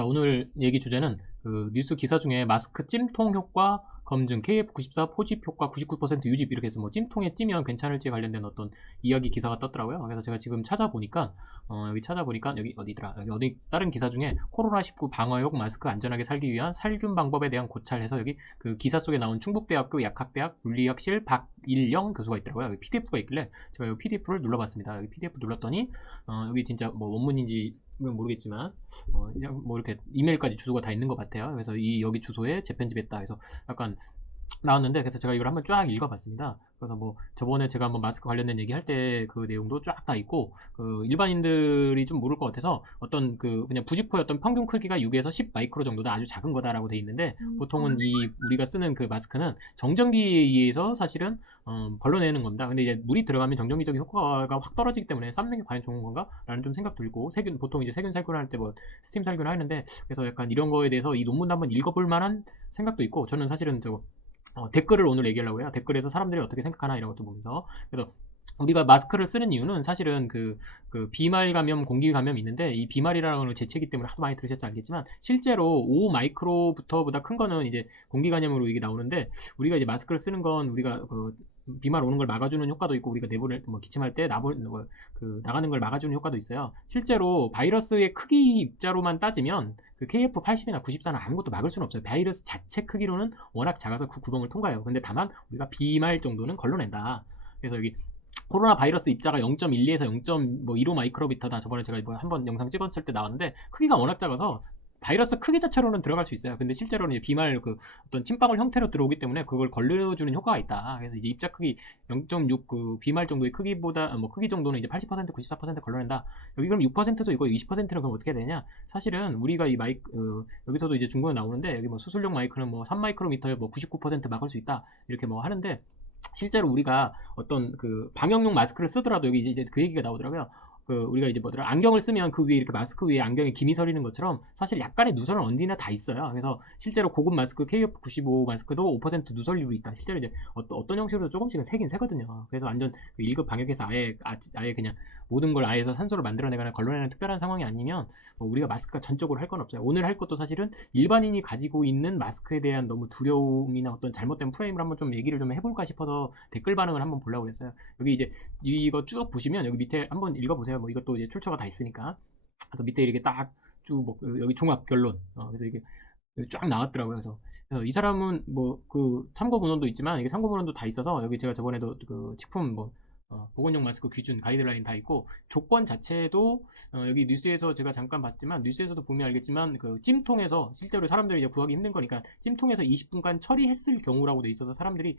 자, 오늘 얘기 주제는 그 뉴스 기사 중에 마스크 찜통 효과 검증, KF94 포집 효과 99% 유집 이렇게 해서 뭐 찜통에 찌면 괜찮을지 관련된 어떤 이야기 기사가 떴더라고요. 그래서 제가 지금 찾아보니까 여기 어디더라? 여기 어디 다른 기사 중에 코로나19 방어용 마스크 안전하게 살기 위한 살균 방법에 대한 고찰해서 여기 그 기사 속에 나온 충북대학교 약학대학 물리학실 박일영 교수가 있더라고요. 여기 PDF가 있길래 제가 여기 PDF를 눌러봤습니다. 여기 PDF 눌렀더니 여기 진짜 뭐 원문인지 모르겠지만 그냥 뭐 이렇게 이메일까지 주소가 다 있는 것 같아요. 그래서 이 여기 주소에 재편집했다 해서 약간 나왔는데, 그래서 제가 이걸 한번 쫙 읽어봤습니다. 그래서 뭐 저번에 제가 한번 마스크 관련된 얘기할 때 그 내용도 쫙 다 있고, 그 일반인들이 좀 모를 것 같아서 어떤 그 그냥 부직포의 어떤 평균 크기가 6에서 10 마이크로 정도다, 아주 작은 거다라고 돼 있는데, 보통은 이 우리가 쓰는 그 마스크는 정전기에 의해서 사실은 걸러내는 겁니다. 근데 이제 물이 들어가면 정전기적인 효과가 확 떨어지기 때문에 쌈는 게 과연 좋은 건가? 라는 좀 생각 들고, 세균 보통 이제 세균 살균할 때 뭐 스팀 살균 하는데, 그래서 약간 이런 거에 대해서 이 논문도 한번 읽어볼 만한 생각도 있고, 저는 사실은 저거 댓글을 오늘 얘기하려고 해요. 댓글에서 사람들이 어떻게 생각하나 이런 것도 보면서. 그래서 우리가 마스크를 쓰는 이유는 사실은 그 비말 감염, 공기 감염이 있는데, 이 비말이라는 건 제체이기 때문에 하도 많이 들으셨지 알겠지만, 실제로 5 마이크로부터보다 큰 거는 이제 공기 감염으로 이게 나오는데, 우리가 이제 마스크를 쓰는 건 우리가 그 비말 오는 걸 막아주는 효과도 있고, 우리가 내보낼 뭐 기침할 때 나가는 걸 막아주는 효과도 있어요. 실제로 바이러스의 크기 입자로만 따지면 그 KF80이나 94는 아무것도 막을 수는 없어요. 바이러스 자체 크기로는 워낙 작아서 그 구멍을 통과해요. 근데 다만 우리가 비말 정도는 걸러낸다. 그래서 여기 코로나 바이러스 입자가 0.12에서 0.15 마이크로미터다. 저번에 제가 뭐 한번 영상 찍었을 때 나왔는데, 크기가 워낙 작아서 바이러스 크기 자체로는 들어갈 수 있어요. 근데 실제로는 이제 비말 그 어떤 침방울 형태로 들어오기 때문에 그걸 걸러주는 효과가 있다. 그래서 이제 입자 크기 0.6 그 비말 정도의 크기보다 뭐 크기 정도는 이제 80% 94% 걸러낸다. 여기 그럼 6%도 이거 20%는 그럼 어떻게 되냐? 사실은 우리가 이 여기서도 이제 중국에 나오는데, 여기 뭐 수술용 마이크는 뭐 3마이크로미터에 뭐 99% 막을 수 있다. 이렇게 뭐 하는데, 실제로 우리가 어떤 그 방역용 마스크를 쓰더라도 여기 이제 그 얘기가 나오더라고요. 그 우리가 이제 뭐더라, 안경을 쓰면 그 위에 이렇게 마스크 위에 안경에 김이 서리는 것처럼 사실 약간의 누설은 어디나 다 있어요. 그래서 실제로 고급 마스크 KF95 마스크도 5% 누설률이 있다. 실제로 이제 어떤 형식으로 조금씩은 새긴 새거든요. 그래서 완전 1급 방역에서 아예 그냥 모든 걸 아예 산소를 만들어내거나 걸러내는 특별한 상황이 아니면 뭐 우리가 마스크가 전적으로 할 건 없어요. 오늘 할 것도 사실은 일반인이 가지고 있는 마스크에 대한 너무 두려움이나 어떤 잘못된 프레임을 한번 좀 얘기를 좀 해볼까 싶어서 댓글 반응을 한번 보려고 했어요. 여기 이제 이거 쭉 보시면 여기 밑에 한번 읽어보세요. 뭐 이것도 이제 출처가 다 있으니까. 그래서 밑에 이렇게 딱 쭉 뭐 여기 종합 결론. 그래서 이게 쫙 나왔더라고요. 그래서 이 사람은 뭐 그 참고 문헌도 있지만, 이게 참고 문헌도 다 있어서 여기 제가 저번에도 그 식품 뭐 보건용 마스크 기준 가이드라인 다 있고, 조건 자체도 여기 뉴스에서 제가 잠깐 봤지만, 뉴스에서도 보면 알겠지만 그 찜통에서 실제로 사람들이 이제 구하기 힘든 거니까 찜통에서 20분간 처리했을 경우라고 돼 있어서, 사람들이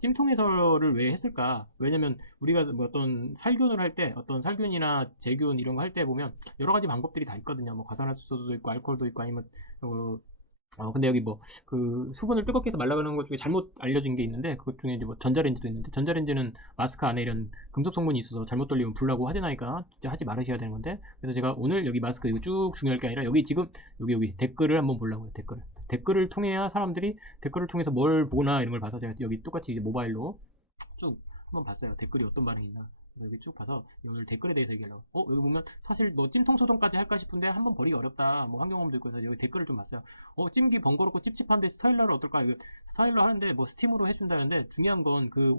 찜통에서를 왜 했을까? 왜냐면 우리가 뭐 어떤 살균을 할 때, 어떤 살균이나 제균 이런 거 할 때 보면 여러 가지 방법들이 다 있거든요. 뭐 과산화수소도 있고 알코올도 있고, 아니면 근데 여기 뭐 그 수분을 뜨겁게 해서 말라가는 것 중에 잘못 알려진 게 있는데, 그것 중에 이제 뭐 전자레인지도 있는데, 전자레인지는 마스크 안에 이런 금속 성분이 있어서 잘못 돌리면 불나고 화재 나니까 진짜 하지 말으셔야 되는 건데, 그래서 제가 오늘 여기 마스크 이거 쭉 중요할 게 아니라, 여기 지금 여기 댓글을 한번 보려고요. 댓글을 통해야 사람들이 댓글을 통해서 뭘 보나 이런 걸 봐서, 제가 여기 똑같이 이제 모바일로 쭉 한번 봤어요. 댓글이 어떤 반응이 있나. 그래서 여기 쭉 봐서 오늘 댓글에 대해서 얘기하려고. 여기 보면 사실 뭐 찜통 소독까지 할까 싶은데 한번 버리기 어렵다, 뭐 환경오염도 있고 해서 여기 댓글을 좀 봤어요. 찜기 번거롭고 찝찝한데 스타일러를 어떨까? 이거 스타일러 하는데 뭐 스팀으로 해준다는데, 중요한 건 그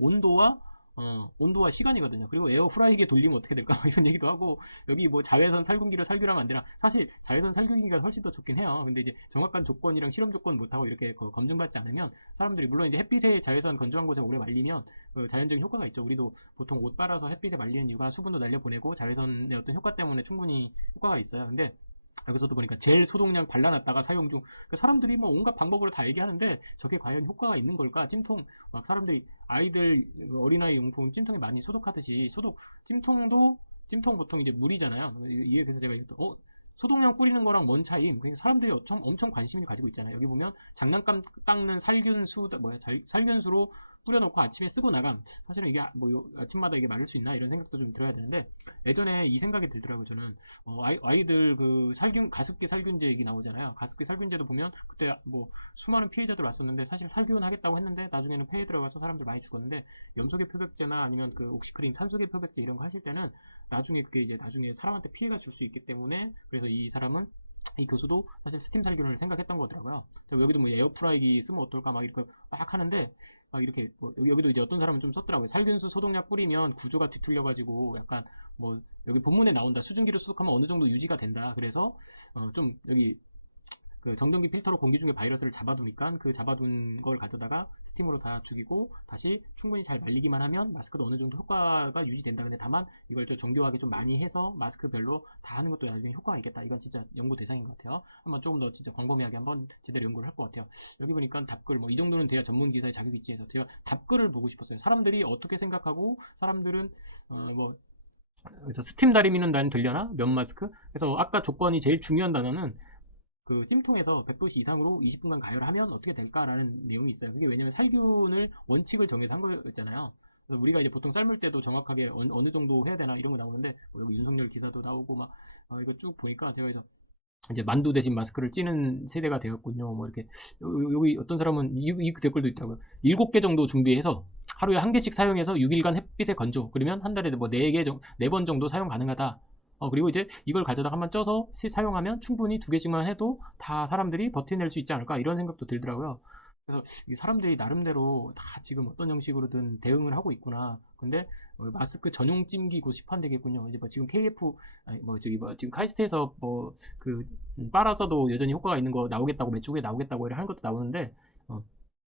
온도와 시간이거든요. 그리고 에어 프라이기에 돌리면 어떻게 될까? 이런 얘기도 하고, 여기 뭐 자외선 살균기로 살균하면 안 되나? 사실 자외선 살균기가 훨씬 더 좋긴 해요. 근데 이제 정확한 조건이랑 실험 조건 못하고 이렇게 검증받지 않으면, 사람들이 물론 이제 햇빛에 자외선 건조한 곳에 오래 말리면 자연적인 효과가 있죠. 우리도 보통 옷 빨아서 햇빛에 말리는 이유가 수분도 날려보내고 자외선의 어떤 효과 때문에 충분히 효과가 있어요. 근데 여기서도 보니까 젤 소독약 발라놨다가 사용 중. 그러니까 사람들이 뭐 온갖 방법으로 다 얘기하는데, 저게 과연 효과가 있는 걸까? 찜통 막 사람들이 아이들 어린아이 용품 찜통에 많이 소독하듯이, 찜통 보통 이제 물이잖아요. 이에 그래서 제가 또 소독약 뿌리는 거랑 뭔 차이임? 그러니까 사람들이 엄청 관심을 가지고 있잖아요. 여기 보면 장난감 닦는 살균수로 뿌려놓고 아침에 쓰고 나감. 사실은 이게 뭐 아침마다 이게 마를 수 있나, 이런 생각도 좀 들어야 되는데, 예전에 이 생각이 들더라고요. 저는 아이들 그 가습기 살균제 얘기 나오잖아요. 가습기 살균제도 보면 그때 뭐 수많은 피해자들 왔었는데, 사실 살균하겠다고 했는데 나중에는 폐에 들어가서 사람들 많이 죽었는데, 염소계 표백제나 아니면 그 옥시크린 산소계 표백제 이런 거 하실 때는 나중에 사람한테 피해가 줄 수 있기 때문에, 그래서 이 사람은 이 교수도 사실 스팀 살균을 생각했던 거더라고요. 여기도 뭐 에어프라이기 쓰면 어떨까 막 이렇게 막 하는데 막 이렇게 뭐 여기도 이제 어떤 사람은 좀 썼더라고요. 살균수 소독약 뿌리면 구조가 뒤틀려가지고 약간 뭐 여기 본문에 나온다. 수증기를 소독하면 어느 정도 유지가 된다. 그래서 좀 여기 그 정전기 필터로 공기 중에 바이러스를 잡아두니까 그 잡아둔 걸 가져다가 스팀으로 다 죽이고 다시 충분히 잘 말리기만 하면 마스크도 어느 정도 효과가 유지된다. 근데 다만 이걸 좀 정교하게 좀 많이 해서 마스크별로 다 하는 것도 나중에 효과가 있겠다. 이건 진짜 연구 대상인 것 같아요. 한번 조금 더 진짜 광범위하게 한번 제대로 연구를 할 것 같아요. 여기 보니까 답글 뭐 이 정도는 돼야 전문 기사에 자격이 있지 해서 제가 답글을 보고 싶었어요. 사람들이 어떻게 생각하고 사람들은 뭐 그래서 스팀 다리미는 난 되려나? 면 마스크? 그래서 아까 조건이 제일 중요한 단어는 그 찜통에서 100도씨 이상으로 20분간 가열하면 어떻게 될까라는 내용이 있어요. 그게 왜냐면 살균을 원칙을 정해서 한 거였잖아요. 그래서 우리가 이제 보통 삶을 때도 정확하게 어느 정도 해야 되나 이런 거 나오는데 뭐 여기 윤석열 기사도 나오고 막 이거 쭉 보니까 제가 그래서 이제 만두 대신 마스크를 찌는 세대가 되었군요. 뭐 이렇게 여기 어떤 사람은 이 댓글도 있더라고요. 7개 정도 준비해서 하루에 1개씩 사용해서 6일간 햇빛에 건조. 그러면 한 달에 뭐 4번 정도 사용 가능하다. 그리고 이제 이걸 가져다 한번 쪄서 사용하면 충분히 2개씩만 해도 다 사람들이 버텨낼 수 있지 않을까 이런 생각도 들더라고요. 그래서 사람들이 나름대로 다 지금 어떤 형식으로든 대응을 하고 있구나. 근데 마스크 전용 찜기 곧 시판되겠군요. 이제 뭐 지금 KF 아니 뭐 저기 뭐 지금 카이스트에서 뭐 그 빨아서도 여전히 효과가 있는 거 나오겠다고 몇 주 후에 나오겠다고 이렇게 하는 것도 나오는데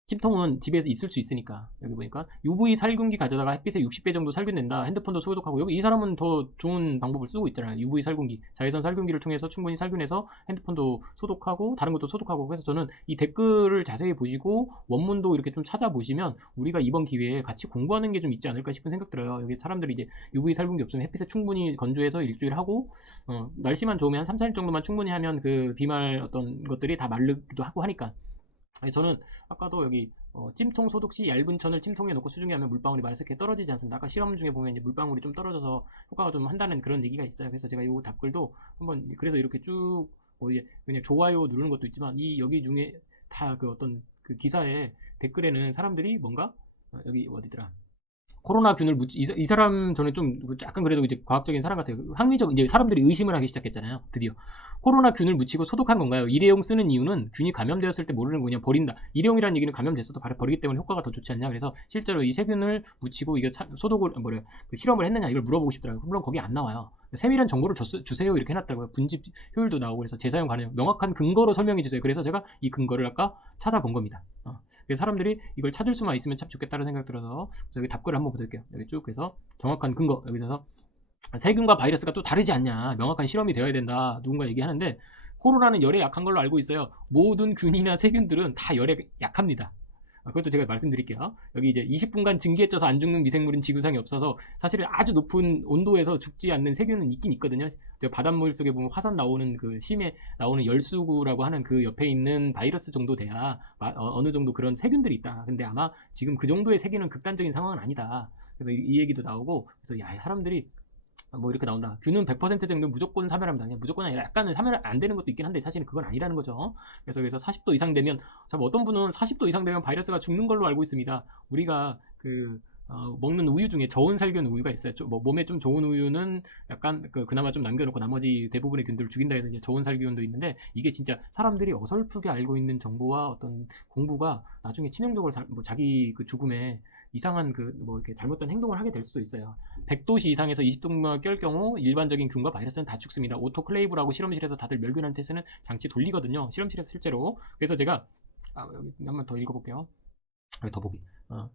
찜통은 집에서 있을 수 있으니까 여기 보니까 UV 살균기 가져다가 햇빛에 60배 정도 살균된다. 핸드폰도 소독하고 여기 이 사람은 더 좋은 방법을 쓰고 있잖아요. UV 살균기 자외선 살균기를 통해서 충분히 살균해서 핸드폰도 소독하고 다른 것도 소독하고. 그래서 저는 이 댓글을 자세히 보시고 원문도 이렇게 좀 찾아보시면 우리가 이번 기회에 같이 공부하는 게 좀 있지 않을까 싶은 생각 들어요. 여기 사람들이 이제 UV 살균기 없으면 햇빛에 충분히 건조해서 일주일 하고 날씨만 좋으면 한 3, 4일 정도만 충분히 하면 그 비말 어떤 것들이 다 마르기도 하고 하니까. 저는 아까도 여기 찜통 소독 시 얇은 천을 찜통에 넣고 수중에 하면 물방울이 마스크에 떨어지지 않습니다. 아까 실험 중에 보면 이제 물방울이 좀 떨어져서 효과가 좀 한다는 그런 얘기가 있어요. 그래서 제가 이 답글도 한번 그래서 이렇게 쭉 이제 그냥 좋아요 누르는 것도 있지만 이 여기 중에 다 그 어떤 그 기사의 댓글에는 사람들이 뭔가 여기 어디더라 코로나균을 이 사람 전에 좀 약간 그래도 이제 과학적인 사람 같아요. 합리적 이제 사람들이 의심을 하기 시작했잖아요. 드디어 코로나균을 묻히고 소독한 건가요? 일회용 쓰는 이유는 균이 감염되었을 때 모르는 거 그냥 버린다. 일회용이라는 얘기는 감염됐어도 버리기 때문에 효과가 더 좋지 않냐. 그래서 실제로 이 세균을 묻히고 이게 소독을 그 실험을 했느냐 이걸 물어보고 싶더라고요. 물론 거기 안 나와요. 세밀한 정보를 주세요 이렇게 해놨다고요. 분집 효율도 나오고 그래서 재사용 가능 명확한 근거로 설명해 주세요. 그래서 제가 이 근거를 아까 찾아본 겁니다. 그래서 사람들이 이걸 찾을 수만 있으면 참 좋겠다는 생각 들어서 여기 답글을 한번 보여드릴게요. 여기 쭉 해서 정확한 근거 여기서 세균과 바이러스가 또 다르지 않냐 명확한 실험이 되어야 된다 누군가 얘기하는데 코로나는 열에 약한 걸로 알고 있어요. 모든 균이나 세균들은 다 열에 약합니다. 그것도 제가 말씀드릴게요. 여기 이제 20분간 증기에 쪄서 안 죽는 미생물은 지구상에 없어서 사실은 아주 높은 온도에서 죽지 않는 세균은 있긴 있거든요. 바닷물 속에 보면 화산 나오는 그 심해 나오는 열수구라고 하는 그 옆에 있는 바이러스 정도 돼야 어느 정도 그런 세균들이 있다. 근데 아마 지금 그 정도의 세균은 극단적인 상황은 아니다. 그래서 이 얘기도 나오고 그래서 야 사람들이 뭐 이렇게 나온다. 균은 100% 정도 무조건 사멸합니다. 그냥 무조건 아니라 약간은 사멸 안 되는 것도 있긴 한데 사실은 그건 아니라는 거죠. 그래서 40도 이상 되면 어떤 분은 40도 이상 되면 바이러스가 죽는 걸로 알고 있습니다. 우리가 먹는 우유 중에 저온 살균 우유가 있어요. 몸에 좀 좋은 우유는 약간 그나마 좀 남겨놓고 나머지 대부분의 균들을 죽인다 해서 이제 저온 살균도 있는데 이게 진짜 사람들이 어설프게 알고 있는 정보와 어떤 공부가 나중에 치명적으로 자기 그 죽음에 이상한 이렇게 잘못된 행동을 하게 될 수도 있어요. 100도씨 이상에서 20도만 깰 경우 일반적인 균과 바이러스는 다 죽습니다. 오토클레이브라고 실험실에서 다들 멸균할 때 쓰는 장치 돌리거든요. 실험실에서 실제로. 그래서 제가 여기 한번 더 읽어볼게요. 더보기.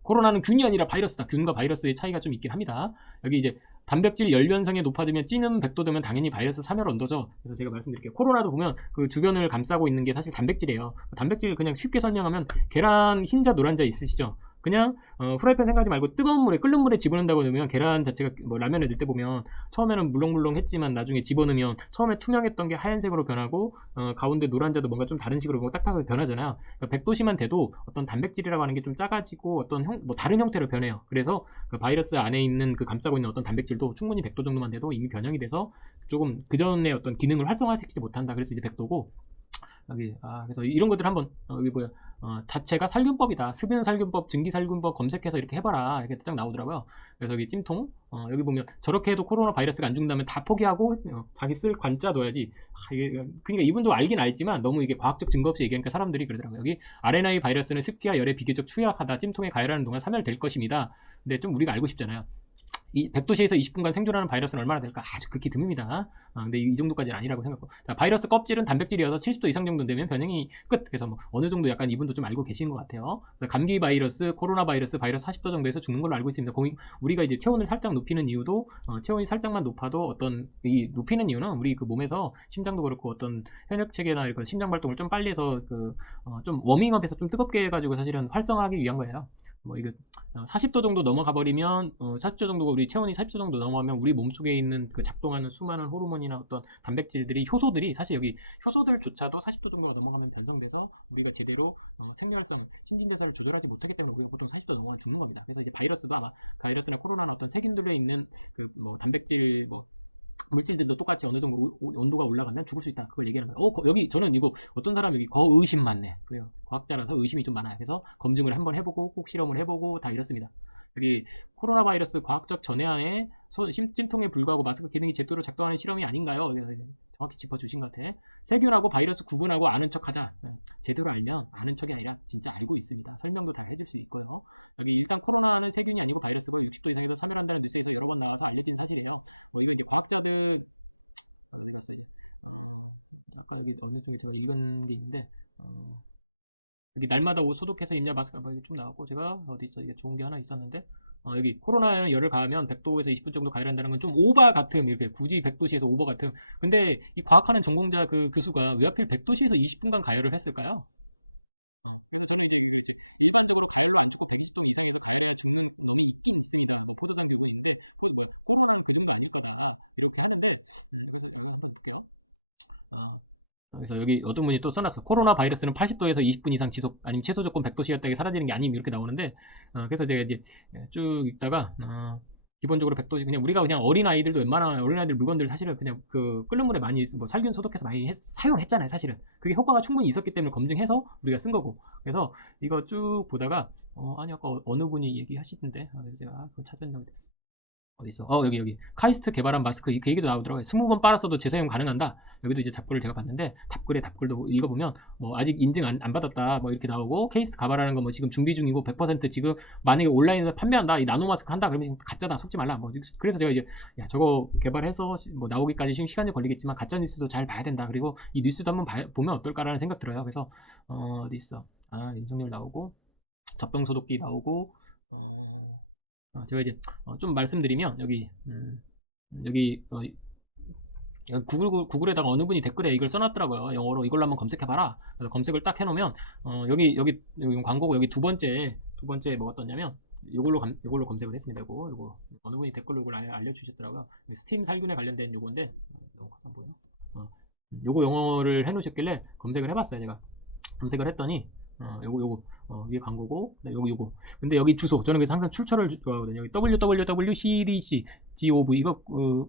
코로나는 균이 아니라 바이러스다. 균과 바이러스의 차이가 좀 있긴 합니다. 여기 이제 단백질 열변성이 높아지면 찌는 100도 되면 당연히 바이러스 사멸 온도죠. 그래서 제가 말씀드릴게요. 코로나도 보면 그 주변을 감싸고 있는 게 사실 단백질이에요. 단백질 그냥 쉽게 설명하면 계란 흰자 노란자 있으시죠? 그냥 프라이팬 생각하지 말고 뜨거운 물에 끓는 물에 집어넣는다고 넣으면 계란 자체가 뭐 라면에 넣을 때 보면 처음에는 물렁물렁했지만 나중에 집어넣으면 처음에 투명했던 게 하얀색으로 변하고 가운데 노란자도 뭔가 좀 다른 식으로 뭔가 딱딱하게 변하잖아요. 그러니까 100도씨만 돼도 어떤 단백질이라고 하는 게 좀 작아지고 어떤 다른 형태로 변해요. 그래서 그 바이러스 안에 있는 그 감싸고 있는 어떤 단백질도 충분히 100도 정도만 돼도 이미 변형이 돼서 조금 그 전에 어떤 기능을 활성화시키지 못한다. 그래서 이제 100도고 여기 그래서 이런 것들 한번 여기 뭐야 자체가 살균법이다. 습윤 살균법, 증기 살균법 검색해서 이렇게 해봐라. 이렇게 딱 나오더라고요. 그래서 여기 찜통, 여기 보면 저렇게 해도 코로나 바이러스가 안 죽는다면 다 포기하고 자기 쓸 관자 넣어야지. 그러니까 이분도 알긴 알지만 너무 이게 과학적 증거 없이 얘기하니까 사람들이 그러더라고요. 여기 RNA 바이러스는 습기와 열에 비교적 투약하다. 찜통에 가열하는 동안 사멸될 것입니다. 근데 좀 우리가 알고 싶잖아요. 이 100도씨에서 20분간 생존하는 바이러스는 얼마나 될까? 아주 극히 드뭅니다. 근데 이 정도까지는 아니라고 생각하고. 자, 바이러스 껍질은 단백질이어서 70도 이상 정도 되면 변형이 끝. 그래서 뭐 어느 정도 약간 이분도 좀 알고 계시는 것 같아요. 감기 바이러스, 코로나 바이러스 40도 정도에서 죽는 걸로 알고 있습니다. 우리가 이제 체온을 살짝 높이는 이유도 체온이 살짝만 높아도 이 높이는 이유는 우리 그 몸에서 심장도 그렇고 어떤 현역 체계나 이런 심장 발동을 좀 빨리 해서 좀 워밍업해서 좀 뜨겁게 해가지고 사실은 활성화하기 위한 거예요. 뭐 이거 40도 정도 넘어가 버리면 40도 정도가 우리 체온이 40도 정도 넘어가면 우리 몸속에 있는 그 작동하는 수많은 호르몬이나 어떤 단백질들이 효소들이 사실 여기 효소들조차도 40도 정도가 넘어가면 변성돼서 우리가 제대로 생리활성 신진대사를 조절하지 못하기 때문에 우리가 보통 40도 넘어가면 죽는 겁니다. 그래서 이제 바이러스도 아마 바이러스나 코로나나 어떤 세균들에 있는 그 뭐 단백질 물질들도 똑같이 어느 정도 온도가 올라가면 죽을 수 있다. 그걸 얘기하는 거예요. 여기 저는 이거 어떤 사람 여기 거의심 많네. 그래요. 과학자라서 의심이 좀 많아요. 그래서 검증을 한번 해보고 꼭 실험을 해보고 다 이렇습니다. 여기 코로나 바이러스 과학적 전해안에 찜통에 불구하고 마스크 기능이 제대로 작동하는 실험이 아닌가요? 정확히 짚어주신 것 같아. 세균하고 바이러스 구분하고 아는 척하자. 제대로 알면 아는 척이 아니라 진짜 알고 있습니다. 설명도 다 해줄 수 있고요. 여기 일단 코로나는 세균이 아니고 바이러스고 60도 이상에서 사멸한다는 뉴스에서 여러 번 나와서 알려진 사실이에요. 이거 이제 과학자들 어디 갔어 이제 아까 여기 어느 쪽에 제가 읽은 게 있는데 여기 날마다 옷 소독해서 입냐 마스크 좀 나왔고 제가 어디 있어 이게 좋은 게 하나 있었는데 여기 코로나에 열을 가하면 100도에서 20분 정도 가열한다는 건 좀 오바 같음 이렇게 굳이 100도씨에서 오버 같음. 근데 이 과학하는 전공자 그 교수가 왜 하필 100도씨에서 20분간 가열을 했을까요? 그래서 저는 이제 그렇지 일반적으로 가열로 안 죽고 120도 이상에서 가열해야 죽는 놈이 있긴 있습니다. 뭐 포도당 교군인데 코로나는 그 정도 아닐 거다 이렇게 하는데 그래서 여기 한번 볼게요. 그래서 여기 어떤 분이 또 써놨어. 코로나 바이러스는 80도에서 20분 이상 지속 아니면 최소 조건 100도씨였다가 사라지는 게 아님 이렇게 나오는데 그래서 제가 이제 쭉 읽다가 기본적으로 100도 그냥 우리가 그냥 어린 아이들도 웬만한 어린 아이들 물건들 사실은 그냥 그 끓는 물에 많이 살균 소독해서 많이 사용했잖아요. 사실은 그게 효과가 충분히 있었기 때문에 검증해서 우리가 쓴 거고. 그래서 이거 쭉 보다가 아니 아까 어느 분이 얘기하시던데 그래서 제가 그거 찾았는데 어디 있어? 여기 카이스트 개발한 마스크 그 얘기도 나오더라고요. 20번 빨았어도 재사용 가능한다. 여기도 이제 답글을 제가 봤는데 답글도 읽어보면 아직 인증 안 받았다 이렇게 나오고 케이스트 개발하는 거 지금 준비 중이고 100% 지금 만약에 온라인에서 판매한다 이 나노 마스크 한다 그러면 가짜다 속지 말라 그래서 제가 이제 저거 개발해서 나오기까지 지금 시간이 걸리겠지만 가짜 뉴스도 잘 봐야 된다. 그리고 이 뉴스도 한번 보면 어떨까라는 생각 들어요. 그래서 어디 있어? 윤석열 나오고 젖병 소독기 나오고 제가 이제 좀 말씀드리면 여기 구글에다가 어느 분이 댓글에 이걸 써놨더라고요. 영어로 이걸로 한번 검색해봐라. 그래서 검색을 딱 해놓으면 여기 광고고 여기 두 번째 뭐가 떴냐면 이걸로 검색을 했습니다. 이거 어느 분이 댓글로 이걸 알려주셨더라고요. 스팀 살균에 관련된 요건데 너무 안 보여. 요거 영어를 해놓으셨길래 검색을 해봤어요. 제가 검색을 했더니 요거 위에 광고고 요거 근데 여기 주소 저는 그래서 항상 출처를 좋아하거든요. www.cdc gov 이거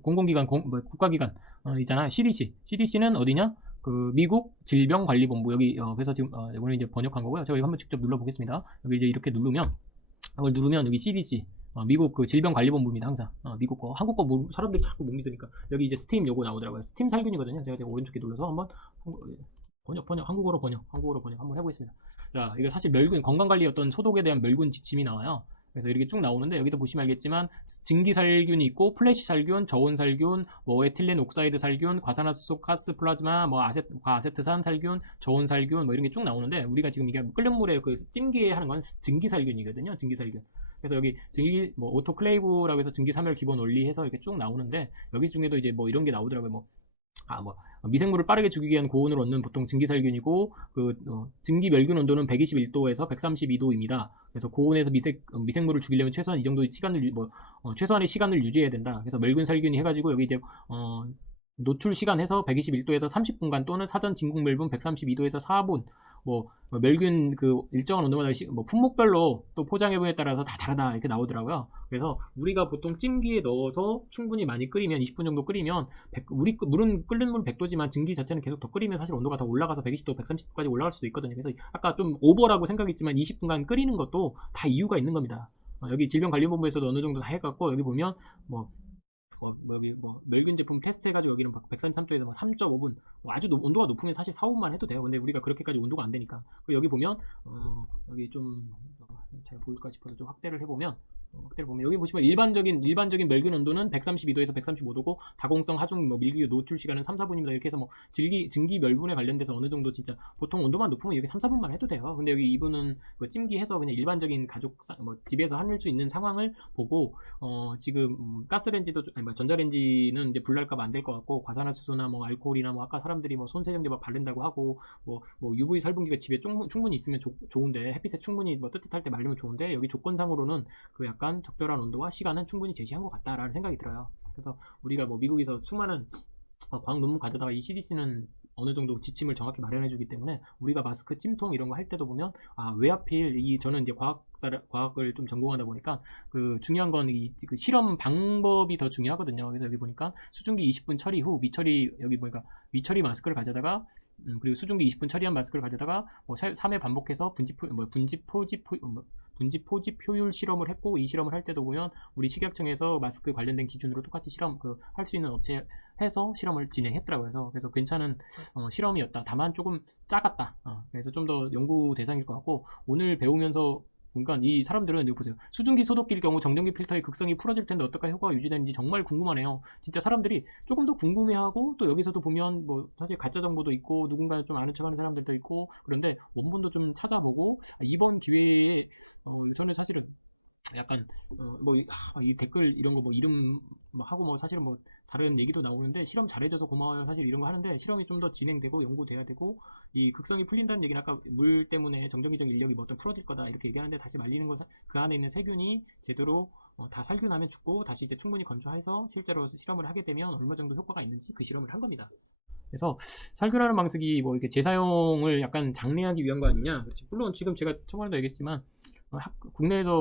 공공기관 국가기관 있잖아요. CDC는 어디냐? 그 미국 질병관리본부 여기 그래서 지금 이거는 이제 번역한 거고요. 제가 이거 한번 직접 눌러보겠습니다. 여기 이제 이렇게 누르면 이걸 누르면 여기 CDC 미국 그 질병관리본부입니다. 항상 미국 거 한국 거 사람들이 자꾸 못 믿으니까 여기 이제 스팀 요거 나오더라고요. 스팀 살균이거든요. 제가 오른쪽에 눌러서 한번 한국어로 번역 한번 해보겠습니다. 자, 이거 사실 멸균 건강관리 어떤 소독에 대한 멸균 지침이 나와요. 그래서 이렇게 쭉 나오는데 여기도 보시면 알겠지만 증기살균이 있고 플래시 살균, 저온살균, 에틸렌 옥사이드 살균, 과산화수소 가스 플라즈마, 과아세트산 살균, 저온살균 이런 게 쭉 나오는데 우리가 지금 이게 끓는 물에 그 찜기에 하는 건 증기살균이거든요. 증기살균. 그래서 여기 증기 오토클레이브라고 해서 증기사멸 기본 원리 해서 이렇게 쭉 나오는데 여기 중에도 이제 이런 게 나오더라고요. 미생물을 빠르게 죽이기 위한 고온을 얻는 보통 증기살균이고 증기 멸균 온도는 121도에서 132도입니다. 그래서 고온에서 미생물을 죽이려면 최소한 이 정도 시간을 최소한의 시간을 유지해야 된다. 그래서 멸균 살균이 해가지고 여기 이제 노출 시간 해서 121도에서 30분간 또는 사전 진공 멸균 132도에서 4분 뭐 멸균 그 일정한 온도마다 뭐 품목별로 또 포장 해부에 따라서 다 다르다 이렇게 나오더라고요. 그래서 우리가 보통 찜기에 넣어서 충분히 많이 끓이면 20분 정도 끓이면 우리 물은 끓는 물 100도지만 증기 자체는 계속 더 끓이면 사실 온도가 더 올라가서 120도, 130도까지 올라갈 수도 있거든요. 그래서 아까 좀 오버라고 생각했지만 20분간 끓이는 것도 다 이유가 있는 겁니다. 여기 질병관리본부에서도 어느 정도 다 해갖고 여기 보면 여기 멸균 제품 테스트 해가지고 여기는 133도에서 뭐 3.5분 아주 온도가 높으면 사실 4분만 해도 돼요. 근데 우리가 그렇게까지 온도가 안 되니까. 그리고 여기 보면 여기 좀 잘 보일까 싶어서 좀 확대를 해보면 여기 보시면 일반적인 멸균 온도는 132도에서 135도고 다공성 하중 밀기류 노출 시간은 3, 4분입니다. 이렇게 해서 증기 멸분에 관련돼서 어느 정도 진짜 보통 온도만 높으면 여기 3, 4분만 해도 돼요. 근데 여기 이분은 찜기해서 그냥 일반적인 가족 집에서 할 수 있는 상황을 보고 지금 가스레인지도 전자레인지는 이제 불날까봐 안 될 것 같고 과산화수소나 알코올이나 아까 사람들이 손세정제 막 바른다고 하고 UV 살분기가 집에 충분히 있으면 좋은데 햇빛에 충분히 뜨뜻할 때 말리면 좋은데 여기 조건상으로는 그 약간 적절한 온도와 시간은 충분히 제시한 것 같다라는 생각이 들어요. 그래서 우리가 미국에서 수많은 과학 논문 가져다가 이 CDC는 어느 정도 지침을 정확히 마련해주기 때문에 우리가 마스크 찜통 이런 거 할 때도 보면 왜 하필 저는 이제 과학을 좀 전공하다 보니까 그 중요한 건 그 실험 방법이 더 중요하거든요. 그래서 여기 보니까 수증기 20분 처리 후 미처리 여기 보니까 미처리 마스크를 가져다가 그리고 수증기 20분 처리한 마스크를 가져다가 3회 반복해서 분집 포집 효율 실험을 했고 이 실험을 할 때도 보면 우리 식약청에서 마스크 관련된 기준으로 똑같이 실험 할 수 있는 업체 해서 실험을 진행했더라고요. 그래서 괜찮은 실험이었다. 다만 조금 작았다. 그래서 좀 더 연구 대상일 것 같고 오늘 배우면서 그러니까 이 사람들은 여기 보세요. 수증기 소독기일 경우 정전기 필터의 극성이 풀어질 텐데 어떻게 효과가 유지되는지 정말 궁금하네요. 진짜 사람들이 조금 더 궁금해하고 또 여기서도 보면 사실 가짜 정보도 있고 누군가 좀 아는 척하는 사람들도 있고 그런데 원본도 좀 찾아보고 이번 기회에 저는 사실은 약간 이 댓글 이런 거 이름 하고 사실은 다른 얘기도 나오는데 실험 잘해줘서 고마워요 사실 이런 거 하는데 실험이 좀 더 진행되고 연구돼야 되고 이 극성이 풀린다는 얘기는 아까 물 때문에 정전기적 인력이 어떤 풀어질 거다 이렇게 얘기하는데 다시 말리는 거 그 안에 있는 세균이 제대로 다 살균하면 죽고 다시 이제 충분히 건조해서 실제로 실험을 하게 되면 얼마 정도 효과가 있는지 그 실험을 한 겁니다. 그래서 살균하는 방식이 이렇게 재사용을 약간 장려하기 위한 거 아니냐. 물론 지금 제가 초반에도 얘기했지만 국내에서